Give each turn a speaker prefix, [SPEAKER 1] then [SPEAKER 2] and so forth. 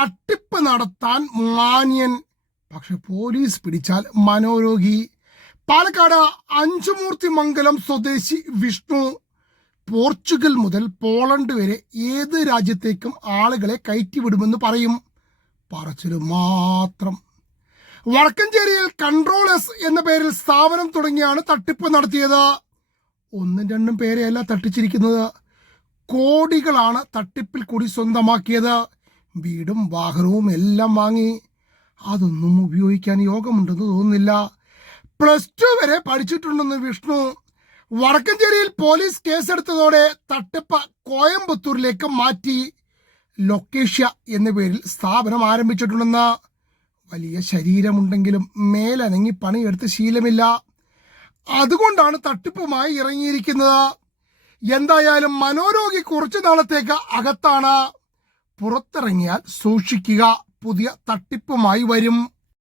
[SPEAKER 1] തട്ടിപ്പ് നടത്താൻ മാന്യൻ. പക്ഷെ പോലീസ് പിടിച്ചാൽ മനോരോഗി. പാലക്കാട് അഞ്ചുമൂർത്തി മംഗലം സ്വദേശി വിഷ്ണു. പോർച്ചുഗൽ മുതൽ പോളണ്ട് വരെ ഏത് രാജ്യത്തേക്കും ആളുകളെ കയറ്റിവിടുമെന്ന് പറയും. പറച്ചിൽ മാത്രം. വടക്കഞ്ചേരിയിൽ കൺട്രോളേഴ്സ് എന്ന പേരിൽ സ്ഥാപനം തുടങ്ങിയാണ് തട്ടിപ്പ് നടത്തിയത്. ഒന്നും രണ്ടും പേരെയല്ല തട്ടിച്ചിരിക്കുന്നത്. കോടികളാണ് തട്ടിപ്പിൽ കൂടി സ്വന്തമാക്കിയത്. വീടും വാഹനവും എല്ലാം വാങ്ങി. അതൊന്നും ഉപയോഗിക്കാൻ യോഗമുണ്ടെന്ന് തോന്നുന്നില്ല. പ്ലസ് ടു വരെ പഠിച്ചിട്ടുണ്ടെന്ന് വിഷ്ണു. വടക്കഞ്ചേരിയിൽ പോലീസ് കേസെടുത്തതോടെ തട്ടിപ്പ കോയമ്പത്തൂരിലേക്ക് മാറ്റി. ലൊക്കേഷ്യ എന്ന പേരിൽ സ്ഥാപനം ആരംഭിച്ചിട്ടുണ്ടെന്ന്. വലിയ ശരീരമുണ്ടെങ്കിലും മേലനങ്ങി പണിയെടുത്ത് ശീലമില്ല. അതുകൊണ്ടാണ് തട്ടിപ്പുമായി ഇറങ്ങിയിരിക്കുന്നത്. എന്തായാലും മനോരോഗി കുറച്ചു നാളത്തേക്ക് അകത്താണ്. പുറത്തിറങ്ങിയാൽ സൂക്ഷിക്കുക. പുതിയ തട്ടിപ്പുമായി വരും.